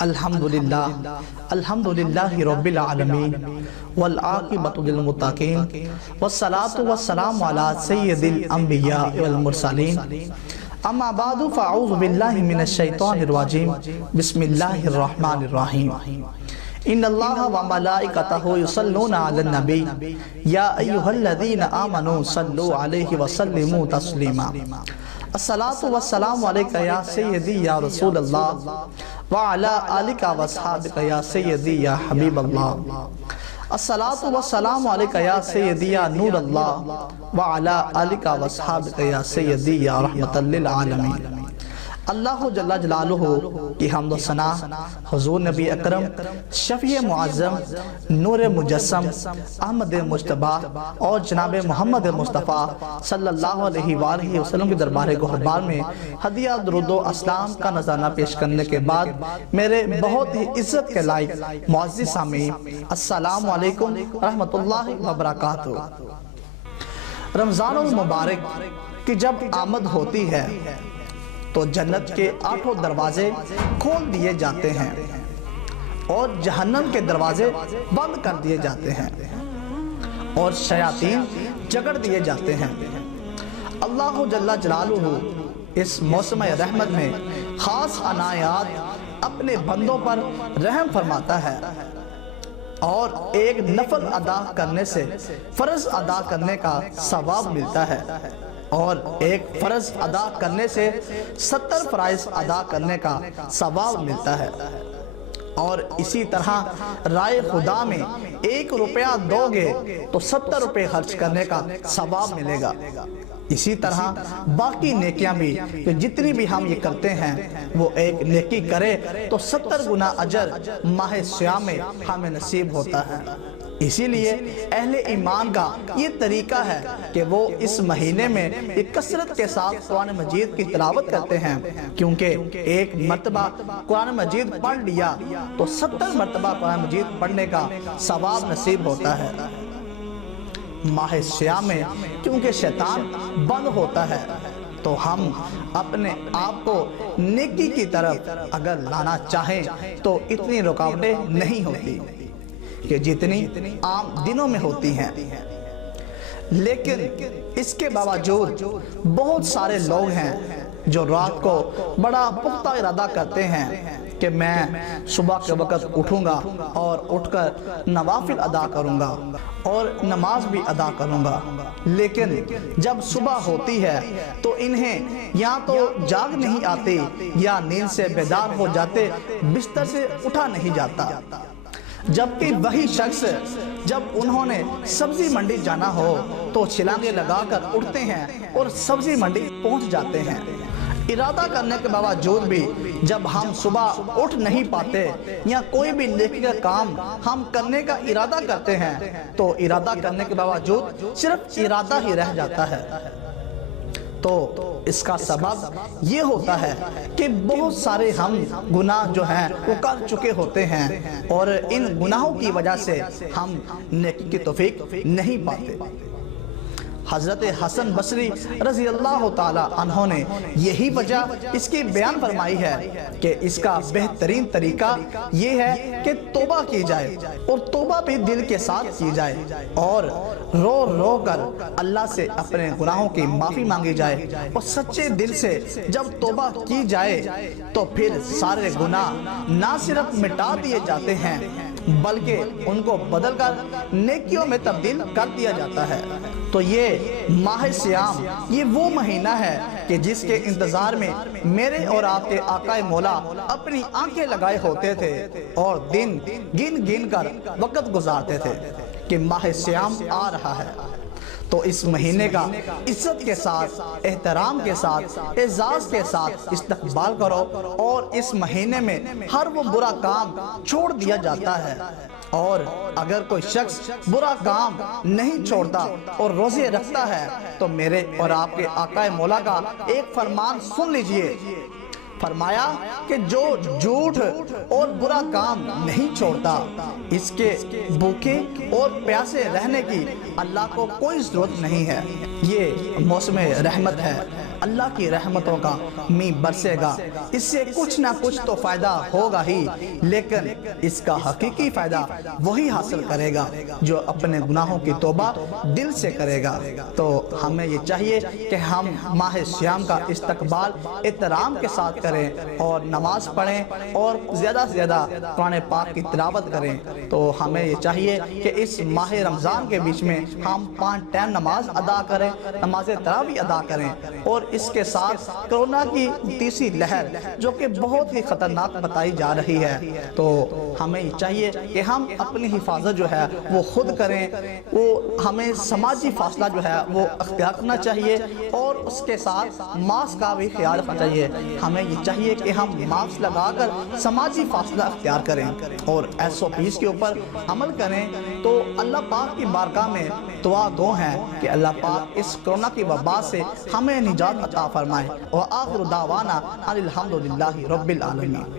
الحمدللہ رب العالمین والعاقبۃ للمتقین والصلاۃ والسلام علی سید الانبیاء والمرسلین اما بعد فاعوذ باللہ من الشیطان الرجیم بسم اللہ الرحمن الرحیم ان اللہ وملائکتہ یصلون علی النبی یا ایہا الذین آمنوا صلوا علیہ وسلموا تسلیما الصلاة والسلام علیکہ یا سیدی یا رسول اللہ وعلا آلکہ واصحابکہ یا سیدی یا حبیب اللہ الصلاة والسلام علیکہ یا سیدی یا نور اللہ وعلا آلکہ واصحابکہ یا سیدی یا رحمت للعالمین۔ اللہ جل جلالہ کی حمد و ثنا حضور نبی اکرم شفیع معظم نور مجسم احمد مجتبی اور جناب محمد مصطفیٰ صلی اللہ علیہ وآلہ وسلم کے دربار گہربار میں ہدیہ درود و اسلام کا نذرانہ پیش کرنے کے بعد میرے بہت ہی عزت کے لائق معزز سامعین، السلام علیکم رحمت اللہ وبرکاتہ۔ رمضان المبارک کی جب آمد ہوتی ہے تو جنت کے 8 دروازے کھول دیے جاتے ہیں اور جہنم کے دروازے بند کر دیے جاتے ہیں اور شیاطین جگڑ دیے جاتے ہیں۔ اللہ جل جلالہ اس موسم رحمت میں خاص عنایات اپنے بندوں پر رحم فرماتا ہے اور ایک نفل ادا کرنے سے فرض ادا کرنے کا ثواب ملتا ہے اور ایک فرض ادا کرنے سے 70 فرائض ادا کرنے کا ثواب ملتا ہے، اور اسی طرح رائے خدا میں 1 روپیہ دو گے تو 70 روپے خرچ کرنے کا ثواب ملے گا۔ اسی طرح باقی نیکیاں بھی جتنی بھی ہم یہ کرتے ہیں وہ ایک نیکی کرے تو 70 گنا اجر ماہ سیام میں ہمیں نصیب ہوتا ہے۔ اسی لیے اہل ایمان کا یہ طریقہ ہے کہ وہ اس مہینے میں کثرت کے ساتھ قرآن مجید کی تلاوت کرتے ہیں، کیونکہ ایک مرتبہ قرآن مجید پڑھ لیا تو 70 مرتبہ قرآن مجید پڑھنے کا ثواب نصیب ہوتا ہے۔ ماہ سیام میں کیونکہ شیطان بند ہوتا ہے تو ہم اپنے آپ کو نیکی کی طرف اگر لانا چاہیں تو اتنی رکاوٹیں نہیں ہوتی کہ جتنی عام دنوں میں ہوتی ہیں، لیکن اس کے باوجود بہت سارے لوگ ہیں جو رات کو بڑا پختہ ارادہ کرتے ہیں کہ میں صبح کے وقت اٹھوں گا اور اٹھ کر نوافل ادا کروں گا اور نماز بھی ادا کروں گا، لیکن جب صبح ہوتی ہے تو انہیں یا تو جاگ نہیں آتی یا نیند سے بیدار ہو جاتے، بستر سے اٹھا نہیں جاتا۔ جبکہ وہی شخص جب انہوں نے سبزی منڈی جانا ہو تو چھلانگیں لگا کر اٹھتے ہیں اور سبزی منڈی پہنچ جاتے ہیں۔ ارادہ کرنے کے باوجود بھی جب ہم صبح اٹھ نہیں پاتے یا کوئی بھی نیکی کا کام ہم کرنے کا ارادہ کرتے ہیں تو ارادہ کرنے کے باوجود صرف ارادہ ہی رہ جاتا ہے، تو اس کا سبب یہ ہوتا ہے کہ بہت سارے ہم گناہ جو ہیں وہ کر چکے ہوتے ہیں اور ان گناہوں کی وجہ سے ہم نیکی کی توفیق نہیں پاتے۔ حضرت حسن بصری رضی اللہ تعالی عنہ نے یہی وجہ اس کی بیان فرمائی ہے کہ اس کا بہترین طریقہ یہ ہے کہ توبہ کی جائے اور توبہ بھی دل کے ساتھ کی جائے اور رو رو کر اللہ سے اپنے گناہوں کی معافی مانگی جائے، اور سچے دل سے جب توبہ کی جائے تو پھر سارے گناہ نہ صرف مٹا دیے جاتے ہیں بلکہ ان کو بدل کر نیکیوں میں تبدیل کر دیا جاتا ہے۔ تو یہ ماہ سیام یہ وہ مہینہ ہے کہ جس کے انتظار میں میرے اور آپ کے آقا مولا اپنی آنکھیں لگائے ہوتے تھے اور دن گن گن کر وقت گزارتے تھے کہ ماہ سیام آ رہا ہے۔ تو اس مہینے کا عزت کے ساتھ، احترام کے ساتھ، اعزاز کے ساتھ استقبال کرو، اور اس مہینے میں ہر وہ برا کام چھوڑ دیا جاتا ہے، اور اگر کوئی شخص برا کام نہیں چھوڑتا اور روزے رکھتا ہے تو میرے اور آپ کے آقا مولا کا ایک فرمان سن لیجئے۔ فرمایا کہ جو جھوٹ اور برا کام نہیں چھوڑتا اس کے بھوکے اور پیاسے رہنے کی اللہ کو کوئی ضرورت نہیں ہے۔ یہ موسم رحمت ہے، اللہ کی رحمتوں کا می برسے گا۔ اس سے کچھ نہ کچھ تو فائدہ ہوگا ہی، لیکن اس کا حقیقی فائدہ وہی حاصل کرے گا جو اپنے گناہوں کی توبہ دل سے کرے گا۔ تو ہمیں یہ چاہیے کہ ہم ماہ سیام کا استقبال احترام کے ساتھ کریں اور نماز پڑھیں اور زیادہ سے زیادہ قرآن پاک کی تلاوت کریں۔ تو ہمیں یہ چاہیے کہ اس ماہ رمضان کے بیچ میں ہم 5 ٹائم نماز ادا کریں، نماز تراویح ادا کریں، اور اس کے ساتھ کرونا کی تیسری لہر جو کہ بہت ہی خطرناک بتائی جا رہی ہے، تو ہمیں یہ چاہیے کہ ہم اپنی حفاظت جو ہے وہ خود کریں۔ وہ ہمیں سماجی فاصلہ جو ہے وہ اختیار کرنا چاہیے اور اس کے ساتھ ماسک کا بھی خیال رکھنا چاہیے۔ ہمیں یہ چاہیے کہ ہم ماسک لگا کر سماجی فاصلہ اختیار کریں اور SOPs کے اوپر عمل کریں۔ تو اللہ پاک کی بارگاہ میں دعا گو ہیں کہ اللہ پاک اس کرونا کی وبا سے ہمیں نجات عطا فرمائے۔ وآخر دعوانا ان الحمدللہ رب العالمین۔